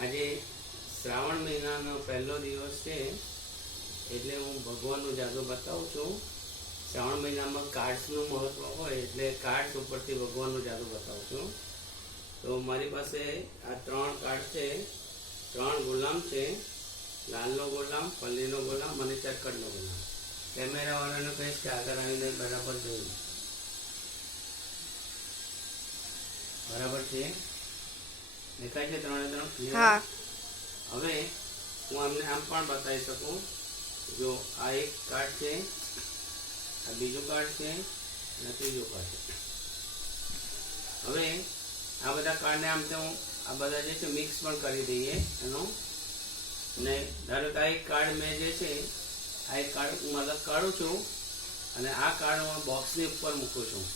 આજે શ્રાવણ મહિનાનો પહેલો દિવસ છે, એટલે હું ભગવાનનું જાદુ બતાવું છું. શ્રાવણ મહિનામાં કાર્ડ્સનું મહત્વ હોય, એટલે કાર્ડ્સ ઉપરથી ભગવાનનું જાદુ બતાવું છું. તો મારી પાસે આ ત્રણ કાર્ડ છે. ત્રણ ગુલામ છે. લાલનો ગુલામ, પલ્લીનો ગુલામ અને ચરકટનો ગુલામ. કેમેરાવાળાને કહીશ કે આગળ આવીને બરાબર જોયું બરાબર છે? દેખાય છે ત્રણે ત્રણ હા. હવે હું આમને આમ પણ બતાવી શકું. જો આ એક કાર્ડ છે આ બીજો કાર્ડ છે અને ત્રીજો કાર્ડ છે. હવે આ બધા કાર્ડને આમ તો આ બધા જે છે મિક્સ પણ કરી દઈએ એનો. અને ધારો કે આ એક કાર્ડ મેં જે છે આ એક કાર્ડ હું અલગ કાઢું છું અને આ કાર્ડ હું બોક્સની ઉપર મૂકું છું.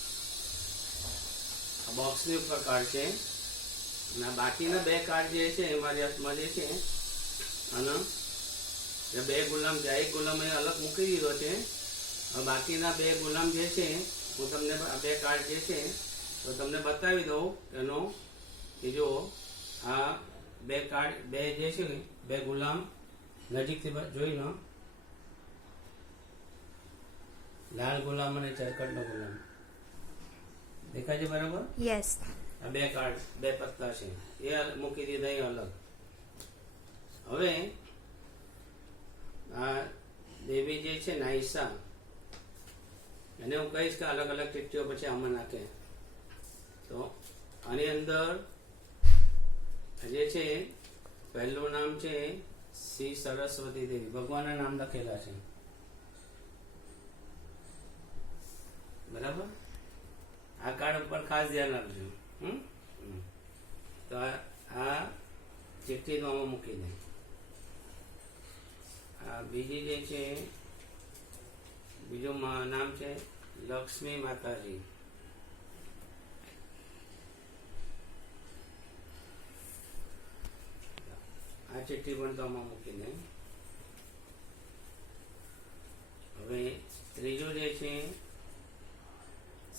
આ બોક્સની ઉપર કાર્ડ છે. અને બાકીના બે કાર્ડ જે છે એ મારી હાથમાં જે છે, અને જે બે ગુલામ એક ગુલામ એ અલગ મૂકી દીધો છે. બાકીના બે ગુલામ જે છે, હું તમને બે કાર્ડ જે છે, તો તમને બતાવી દઉં. એનો કે જો આ બે કાર્ડ, બે જે છે ને બે ગુલામ નજીકથી જોઈ લો લાલ ગુલામ અને ચરકટનો ગુલામ. દેખાય છે બરાબર? યસ બે કાર્ડ બે પત્તા છે. એ મૂકી દીધા, એ અલગ. હવે, આ દેવી જે છે નાઈસા એને હું કહીશ કે અલગ અલગ ટીટીઓ પછી આમાં નાખે. તો આની અંદર જે છે, પહેલું નામ છે શ્રી સરસ્વતી દેવી. ભગવાનના નામ લખેલા છે. બરાબર? આ કાર્ડ ઉપર ખાસ ધ્યાન આપજો. તો આ- તો આમાં મૂકી દે આ બીજી જે છે, બીજું નામ છે લક્ષ્મી માતાજી. આ ચિઠ્ઠી પણ તો આમાં મૂકી દે હવે ત્રીજું જે છે,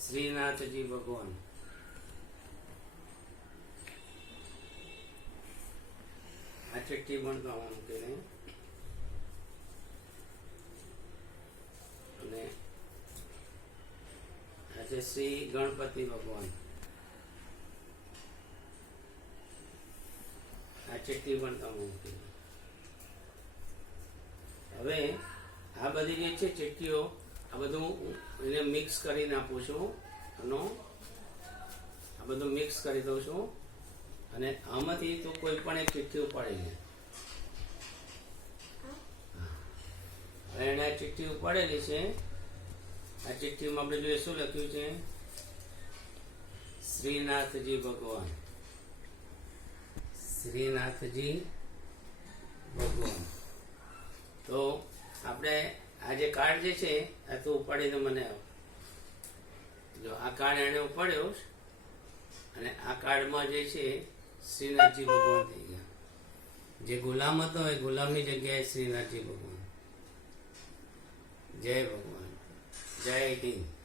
શ્રીનાથજી ભગવાન. ચિઠ્ઠી પણ આમાં મૂકીને અને આ છે શ્રી ગણપતિ ભગવાન. આ ચિઠ્ઠી પણ આમાં મૂકી હવે આ બધી જે છે ચિઠ્ઠીઓ આ બધું એને મિક્સ કરીને આપું છું. અને આ બધું મિક્સ કરી દઉં છું. અને આમાંથી તું કોઈ પણ એક ચિઠ્ઠી ઉપાડી લે. હવે એણે આ ચિઠ્ઠી ઉપાડેલી છે, આ ચિઠ્ઠીમાં આપણે જોઈએ શું લખ્યું છે? શ્રીનાથજી ભગવાન. શ્રીનાથજી ભગવાન. તો આપણે આ જે કાર્ડ જે છે, આ તું ઉપાડીને મને આવ. જો આ કાર્ડ એણે ઉપાડ્યો, અને આ કાર્ડમાં જે છે શ્રીનાથજી ભગવાન થઈ ગયા. જે ગુલામ હતો એ ગુલામની જગ્યાએ શ્રીનાથજી ભગવાન. જય ભગવાન. જય હિન્દ.